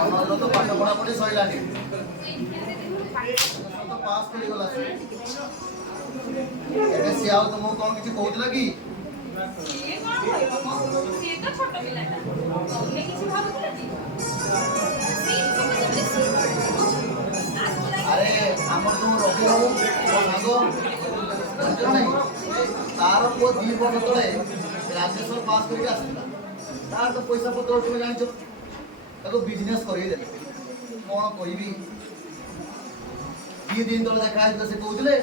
ଆମର ତ ପାଠ ପଢା ପଢି ସଇଲାଣି ତ ପାସ୍ କରିଗଲା ଏବେ ସିଏ ଆଉ ତମକୁ କଣ କିଛି କହୁଥିଲା କି? ସିଏ କଣ କହିବ ମ? ସିଏ ତ ଛୋଟ ପିଲାଟା ତମେ କିଛି ଭାବୁଥିଲ କି? ଆରେ ଆମର ଯୋଉ ରବି ବାବୁ ସାଙ୍ଗ ନାହିଁ ତାର ପୁଅ 2 ବର୍ଷ ତଳେ ଗ୍ରାଜୁଏସନ ପାସ୍ କରିକି ଆସିଥିଲା। ତାର ତ ପଇସା ପତ୍ର ତୁମେ ଜାଣିଛ, ତାକୁ ବିଜନେସ୍ କରେଇଦେଲେ। କ'ଣ କହିବି, 2 ଦିନ ତଳେ ଦେଖା ହେଇଥିଲା, ସେ କହୁଥିଲେ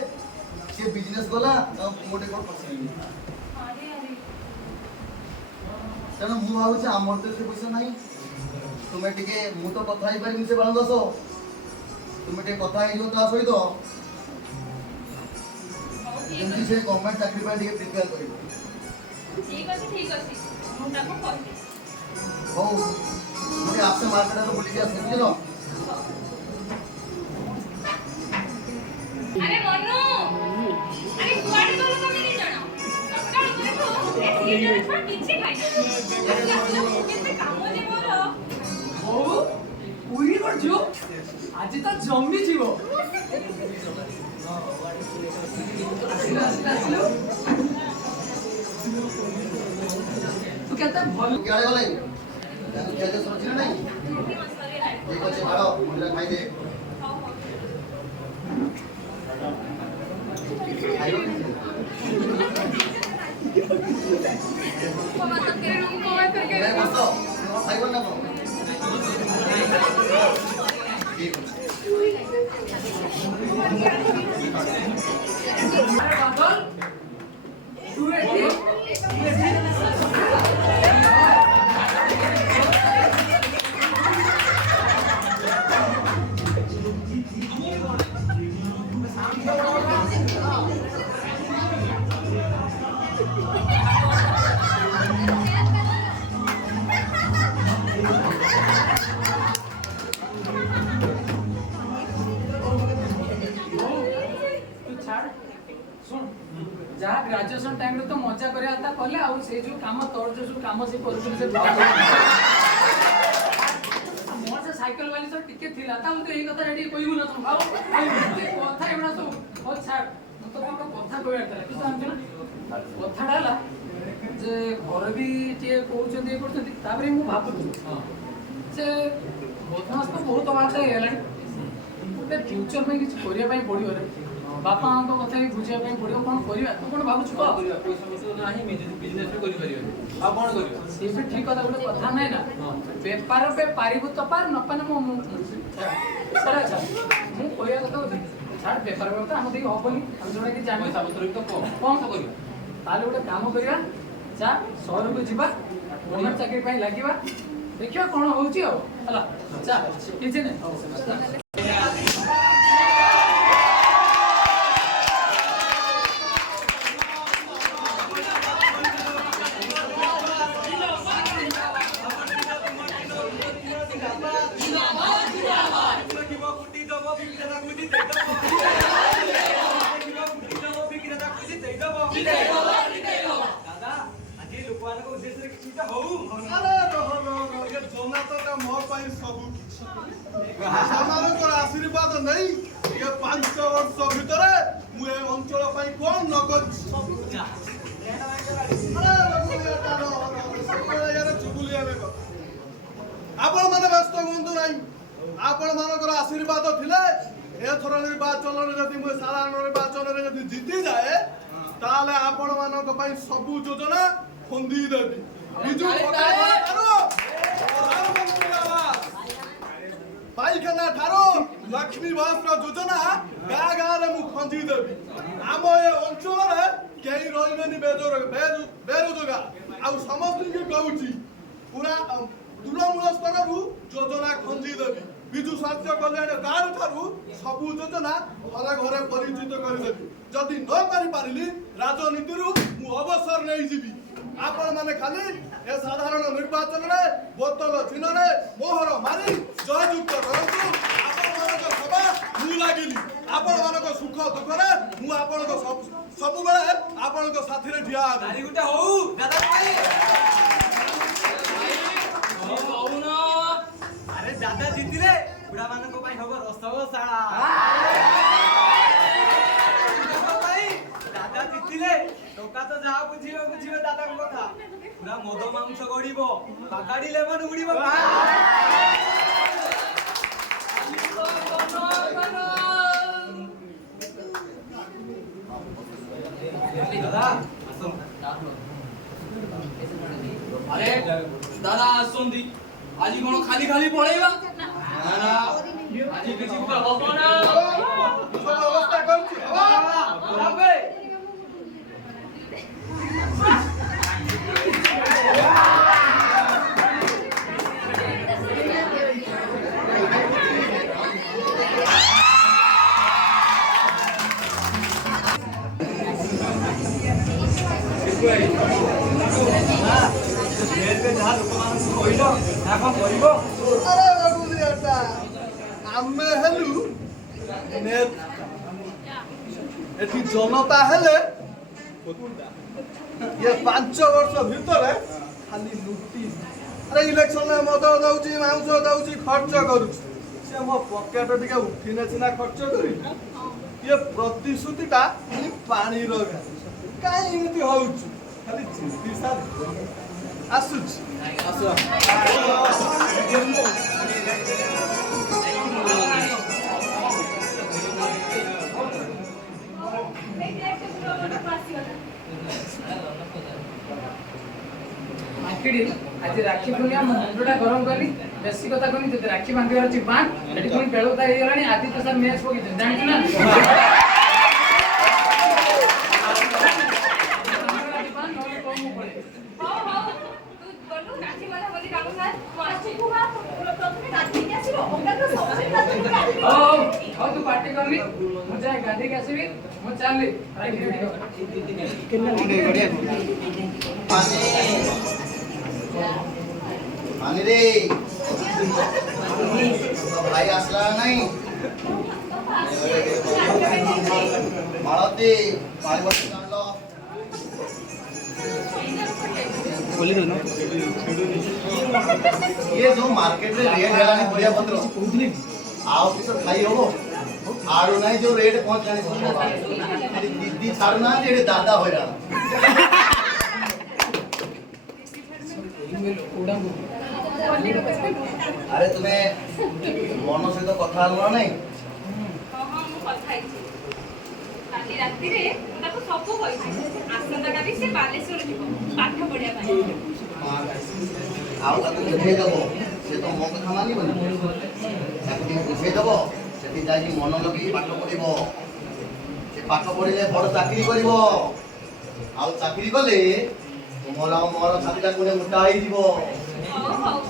ସେ ବିଜନେସ୍ ଗଲା ଆଉ ପୁଅଟେ କ'ଣ ଫସିଗଲି। ତେଣୁ ମୁଁ ଭାବୁଛି ଆମର ତ ଏତେ ପଇସା ନାହିଁ, ତୁମେ ଟିକେ, ମୁଁ ତ କଥା ହେଇପାରିବିନି ସେ ବାଳଙ୍କ ସହ, ତୁମେ ଟିକେ କଥା ହେଇଯିବ ତା ସହିତ ଯେମିତି ସେ ଗଭର୍ଣ୍ଣମେଣ୍ଟ ଚାକିରି ପାଇଁ ଟିକେ ପ୍ରିପେୟାର କରିବ। ଠିକ୍ ଅଛି ମୁଁ ତାକୁ କହିବି। ହଉ ମୁଁ ଟିକେ ଆସେ ମାର୍କେଟରେ ବୁଲିକି ଆସେ, ବୁଝିଲ? ଆରେ ମନୁ, ଆରେ କୁଆଡେ ଗଲ ତମେ ଦି ଜଣ? ସକାଳୁ ଉଠୁ ଏ ଦି ଜଣ ଛୁଆ କିଛି ଖାଇନାହାନ୍ତି। କେତେ କାମ ଯେ ମୋର। ବୋଉ ପୁରୀ କରୁଛୁ ଆଜି ତ ଜମି ଯିବ। ଆସିଲୁ ତୁ କେତେ ଭଲ କିଆଡେ ଗଲେ କେତେ ସରିଛି ନା ନାହିଁ? ଠିକ ଅଛି ଭାଡ଼ ମନ୍ଦିର ଖାଇଦେ। ବସ ଖାଇବ ନା କ'ଣ? ଠିକ ଅଛି। जहाँ ग्रेजुएशन टाइम तो मजा करिया था कले आ से जो काम तोर जो काम से करथि से मोर से साइकिल वाली सब टिके थिला ता तो एही कथा रेडी कहिबु न तुम बाबू कथा एबडा सब हो छाड़ तो कोन कथा कहया था तू जानछ ना कथा डाला जे घर भी जे कहउछन ए करछन ताबरे मु भाबुछु से बदमाश तो बहुत बात है फ्यूचर में किसी करिया पई पड़ियो रे बापा को कथा भी बुझिया पई पड़ियो कोन करिया तू कोन भाबुछु को करिया पैसा मत नाही बिजनेस में करि परियो आ कोन करियो से भी ठीक कथा गुटे कथा नै ना व्यापार पे पारिबु तो पार न पाने मु सरा छ मु करिया कथा छाड़ व्यापार में तो हम देई होबनी हम जोडा कि जानि पैसा पत्र तो कोन तो करियो ताले गुटे काम करिया जा शहर को जीवा गवर्नमेंट चाकरी पई लागिबा देखियो कोन होउची हो हला जा किछ नै आशीर्वाद नहीं ये 5 वर्ष भीतर मुझे अंचल कौन न आपण मैंने व्यस्त हूँ ना आपण मानकर आशीर्वाद थिले एथर निर्वाचन में सारा निर्वाचन में जीति जाए ताले आपण मानक सबू योजना खंदी देवी बिजू पाइखाना ठारो लक्ष्मी बस योजना गाँ गाँव में मुझे खंजी देवी आम ये अंचल कहीं रही बेरोजगार आ समस्त कहूँ पूरा तृणमूल स्तर योजना खंजी देवी विजु स्वास्थ्य कल्याण कार्ड ठारू सबू योजना घरे घरे परिचित करदेवी जदि न पारि राजनीति मु अवसर नहीं जीवी आपण माने खाली ए साधारण निर्वाचन में बोतल चिन्ह रे मोहर मारी जययुक्त करंतु आपण मानक सभा मु लागिली आपण मानक सुख दुख रे मु आपण सब बेले आपण साथी रे ठिया गाड़ी गुटा हो दादा भाई होउना अरे दादा ବୁଢା ମାନଙ୍କ ପାଇଁ ହବ ରସଗୋଶାଳା। ଦାଦା ଜିତିଲେ ଟଙ୍କା ତ ଯାହା ବୁଝିବେ ଦାଦାଙ୍କ କଥା। ପୁରା ମଦ ମାଂସ ଗଡିବ, ବାଗାଡି ଲେମନ ଉଡିବ। ଦାଦା ଆସ। আরে দাদা আসুন আজি কোন খালি খালি পড়াইবা না না আজি কিছু করে হবো না সব অবস্থা করছি যাবে ଯାହା ଲୋକମାନଙ୍କୁ କହିଲ ନା କଣ କରିବ? ଆରେ ବାବୁଲିଆଟା ଆମେ ହେଲୁ ନେତା, ଏଠି ଜନତା ହେଲେ ଇଏ 5 ବର୍ଷ ଭିତରେ ଖାଲି ଲୁଟି। ଆରେ ଇଲେକ୍ସନରେ ମଦ ଦଉଛି, ମାଂସ ଦଉଛି, ଖର୍ଚ୍ଚ କରୁଛି। ସେ ମୋ ପକେଟ ଟିକେ ଉଠିନେ ସିନା ଖର୍ଚ୍ଚ କରିବି। ଇଏ ପ୍ରତିଶ୍ରୁତିଟା ଖାଲି ପାଣିର ଗାଈ। କାହିଁ ଏମିତି ହଉଛୁ? ଖାଲି ଜିତି ସାର ଆସୁଛି। आज राखी पूर्णिमा मुंडा गरम करी बेसी कथा कहनी तो राखी बांधिबार अछि बांध एठी कोन बेळोता हे गलानी आदित्य सर मैच पकी जानि ना तू पार्टी करनी मुझे गाधी के आसीबी मु चलली राखी माने रे भाई असला नहीं मालती पानी बोतल डाल लो ये जो मार्केट रे रेट हेलानी बढ़िया पत्र आओ किस खाई हो आड़ू नहीं जो रेट पहुंच जाने दीदी छाड़ू ना जेडे दादा होइरा अरे तुम्हें मन सहित कथा हल नहीं काली राती रे ताको सब कहि आसंता काली से बालेश्वर जीव पाठ पढिया ପାଇଁ आओ ताको बुझे दबो से तो मो कथा मानी बनी ताको बुझे दबो सेठी जाई मन लगी पाठ पढिबो से पाठ पढिले बड़ चाकरी करिवो आओ चाकरी कले तुमर आ मोर छातीटा कोने मोटा होई दिबो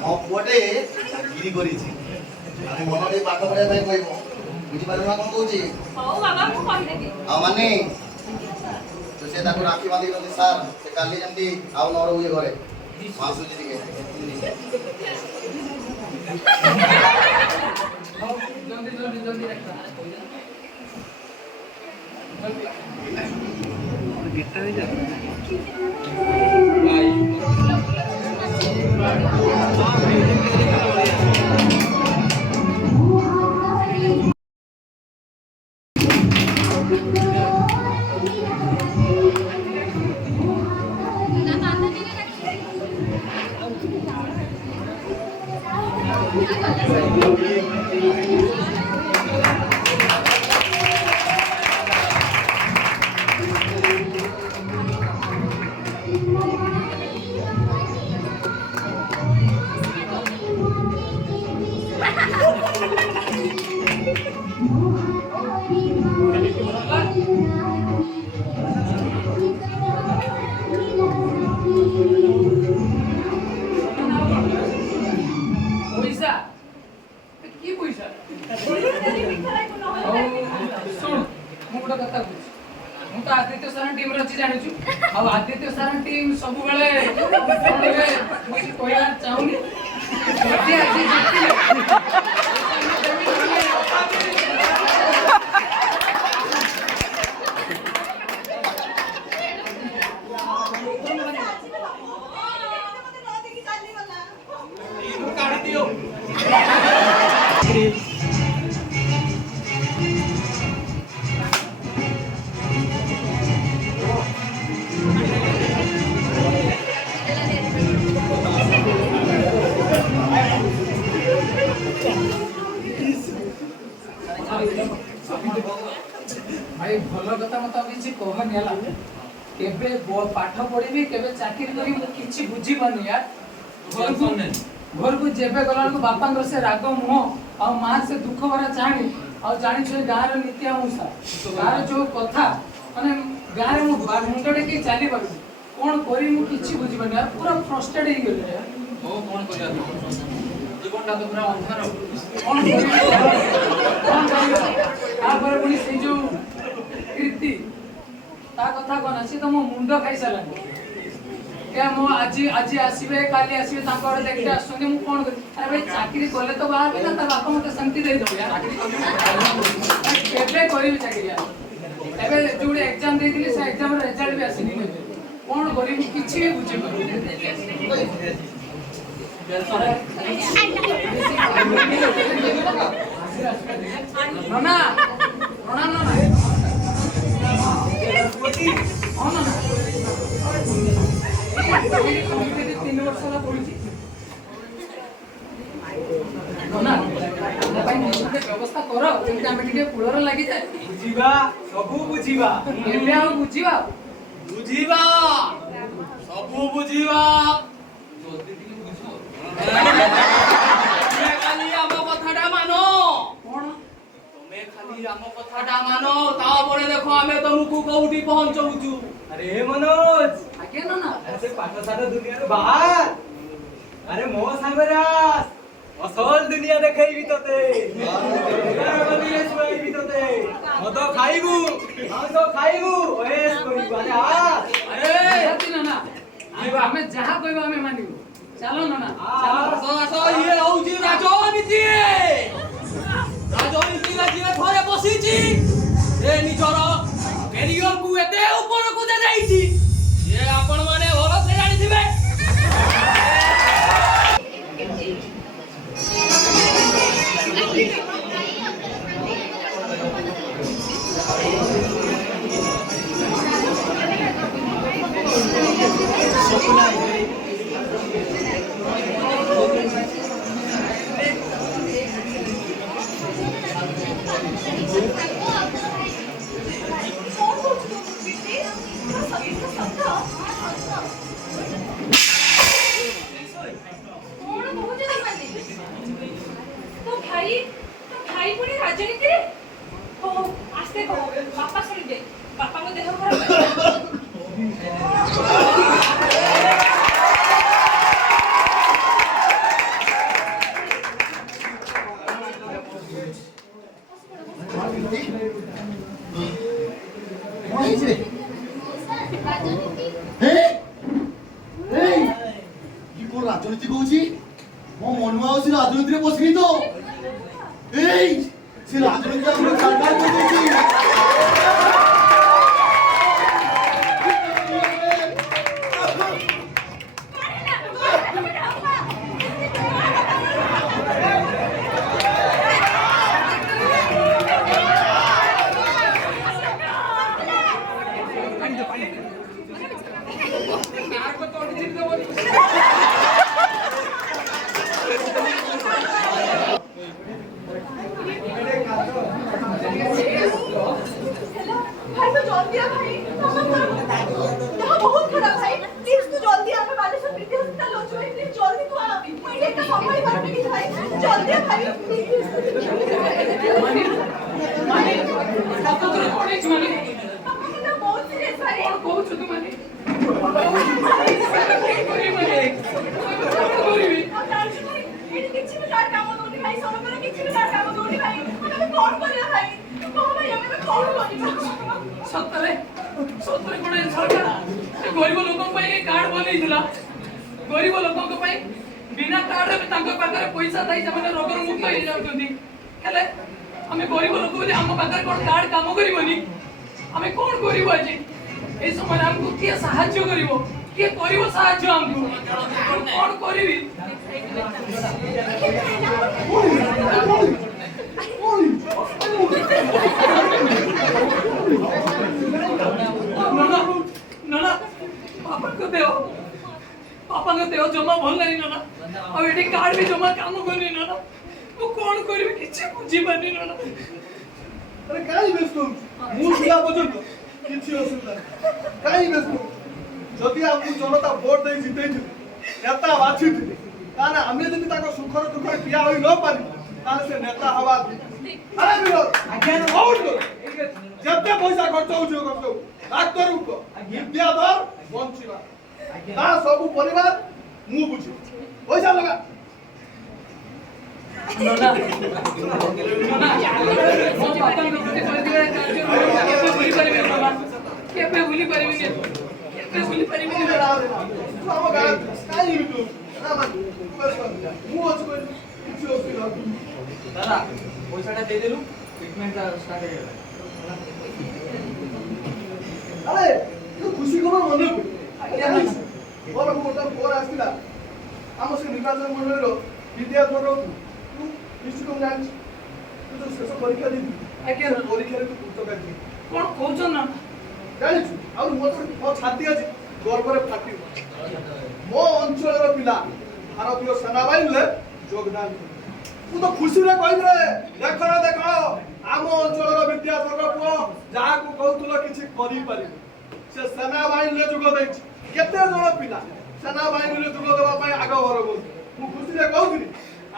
मो पुअटे चाकरी करिछि আমি মন দেই পাঠ পড়িয়া ପାଇଁ କହିବ ବୁଝି ପାରିଲ ନା କଣ କହୁଛି ହଉ ବାବା ମୁଁ କହିଦେବି ଆଉ ମାନେ ତ ସେ ତାକୁ ରାକ୍ଷୀ ବାନ୍ଧି ରଖି ସାର୍ ସେ କାଲି ଯେମିତି ଆଉ ନ ରହୁଏ ଘରେ ମାସୁଛି ଟିକେ जल्दी जल्दी जल्दी रखता पैसा की पैसा सुन मु गोटे कथा कहूँ मु तो आदित्य सारा टीम रे अच्छी जानी आ आदित्य सारा टीम सब बेले मुझे कहना चाहूनी जल्दी आजी जीती କାଢି ଦିଅ କଥା ମତେ କିଛି କହନି ହେଲା କେବେ ପାଠ ପଢିବି କେବେ ଚାକିରି କରିବି ମୁଁ କିଛି ବୁଝିପାରୁନି यार ଘରକୁ ଯେବେ ଗଲାବେଳକୁ ବାପାଙ୍କର ସେ ରାଗ ମୁହଁ ଆଉ ମା ସେ ଦୁଃଖ ଭରା ଚାହାଣୀ ଆଉ ଜାଣିଛୁ ଏ ଗାଁର ନୀତି ଅନୁସା ଗାଁର ଯୋଉ କଥା ମାନେ ଗାଁରେ ମୁଁ ମୁଣ୍ଡ ଟେକି ଚାଲି ପାରୁନି କଣ କରିବି ମୁଁ କିଛି ବୁଝିପାରୁନି यार ପୁରା ଫ୍ରଷ୍ଟ୍ରେଟ୍ ହେଇଗଲି यार ଓ କଣ କରିବା ଜୀବନଟା ତ ପୁରା ଅନ୍ଧାର କଣ କରିବି ତାପରେ ପୁଣି ସେଇ ଯୋଉ କୀର୍ତ୍ତି ତା କଥା କଣ ସେ ତ ମୋ ମୁଣ୍ଡ ଖାଇସାରିଲାଣି क्या मो आज आसीबे काली आसीबे ताको आडे देखते आसुनी मु कोन करी अरे भाई चाकरी करले तो बाहर भी ना त बापा मते शांति दे दो यार केबे करी चाकरी यार एबे जोडे एग्जाम देथिली से एग्जाम रे रिजल्ट भी आसीनी नै कोन करी किछि भी बुझे नना प्रणाम नना हां नना 3 वर्ष ला पढुची नना भाई व्यवस्था करो जेंति हम टिके पुळर लागि जाय बुझिबा सबु बुझिबा केबे आ बुझिबा बुझिबा सबु बुझिबा जल्दी ଟିକେ ବୁଝ ତମେ ଖାଲି ଆମ କଥାଟା ମାନ कोन ତମେ ଖାଲି ଆମ କଥାଟା ମାନ ତାପରେ ଦେଖ ଆମେ ତମକୁ କୋଉଠି ପହଞ୍ଚଉଛୁ अरे मनोज आगे नना अरे से पाठशाला दुनिया बाहर अरे मो सांगरे आस असल दुनिया देखेबी तते दुनिया सुनाइबी तते मद खाइबू मांस खाइबू ओएस करिबू अरे आस अरे जाती नना हमें जहां कहबो हमें मानिबो चलो नना ଆସ ଆସ ଇଏ ରହୁଛି ରାଜନୀତି ରାଜନୀତିରେ ଯିଏ ଥରେ ବସିଛି ସେ ନିଜର କ୍ୟାରିୟରକୁ ଏତେ ଉପରକୁ ଯାଇଛି ଯେ ଆପଣମାନେ ଭଲସେ ଜାଣିଥିବେ राजनीति कहूची मो मनुआ से राजनीति रे पसरी तो एई से राजनीति हमरे सरकार को देची गरीब लोगों कार्ड बनईला गरीब लोगों बिना कार्ड रे पैसा थाई से रोगर मुक्त हो जाउछंती हेले हमें गरीब लोक बोली हम पाखरे कोन कार्ड काम करिवनी हमें कोन करिवो आज ए समय हमको के सहायता करिवो के करिवो सहायता हमको कोन करिवि नना पापा को देह जमा भल नहीं नना अब एटी कार्ड भी जमा काम करनी नना मु कोन करबी किछि बुझी पानी नना अरे काई व्यस्त मु छिला पर्यंत किछि असुविधा काई व्यस्त जदि आपको जनता भोट दे जितै नेता बाछि ताने आमे जदि ताको सुखर दुखर पिया होई न पारि ताने से नेता हवा अरे विरोध आज्ञा भोट करो जत्ते पैसा खर्च होउछ खर्च डाक्टर को विद्याधर बंचिबा ता सब परिवार मु बुझी पैसा लगा नना मो बापा को प्रति करदिले केबे भूली परिबे केबे भूली परिबे हम गाँव काई बिटु ना मान मु अछि कोइ किछि असुविधा दादा पैसाटा दे देलु ट्रीटमेंट स्टार्ट हो गला अरे यो खुशी खबर मने बोला मोटा फोर आस्तिला आम से निर्वाचन मंडल रो विद्याधर रो तू निश्चित जान तू जो शेष परीक्षा दी आज्ञा परीक्षा रे तू पुस्तक दी कोन कहउछन ना जानिछु आ मो छाती अछि गर्व रे फाटी मो अंचल रो पिला भारतीय सेना बाहिनी ले योगदान तू तो खुशी रे कहबे देखो आम अंचल रो विद्याधर रो पुओ जहा को कहतुल किछि करि पारि से सेना बाहिनी ले जोग दैछि केते जण पिला सेना बाहिनी ले जोग देबा पई आग भर बोल मु खुशी रे कहउଥିଲି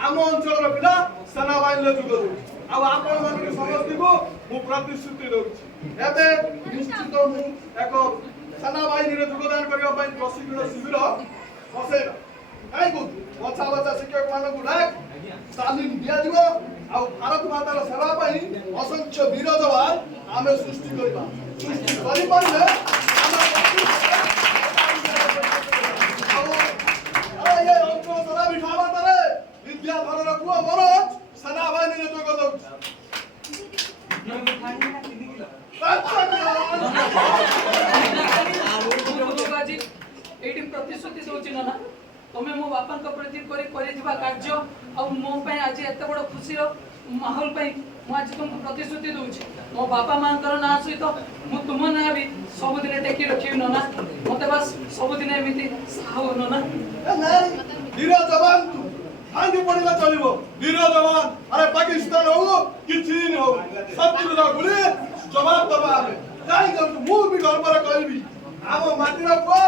आम अंचल रो पिला सेना बाहिनी ले जोग दैछि आ आपण मानक समस्त को मु प्रतिश्रुति दउछि एबे निश्चित मु एक सेना बाहिनी रे योगदान करिया पई प्रशिक्षण शिविर बसेगा काई को बच्चा बच्चा शिक्षक मानक डाक तालीम दिया दिबो आ भारत मातार सेवा पई असंख्य वीर जवान आमे सृष्टि करबा सृष्टि करि पारले ये अंचल सदा बिठावा तारे विद्याधर रो पुओ मनोज सेना बाहिनी रे जोग दउछि बाजी एटी प्रतिश्रुति दोची ना तमे मो बापा को प्रति करे दिबा कार्य आ मो पे आज एते बड़ खुशी रो माहौल पे मु आज तुमको प्रतिश्रुति दोची मो बापा मां कर ना सहित मु तुम ना भी सब दिन टेकी रखियो ना मते बस सब दिन एमिति साहो ना नहीं वीर जवान तू भांगी पड़िला चलिबो वीर जवान अरे पाकिस्तान हो कि चीन हो शत्रु रा गुली जवाब दबा आमे काई कर मु भी घर पर कहबी आम माटीर को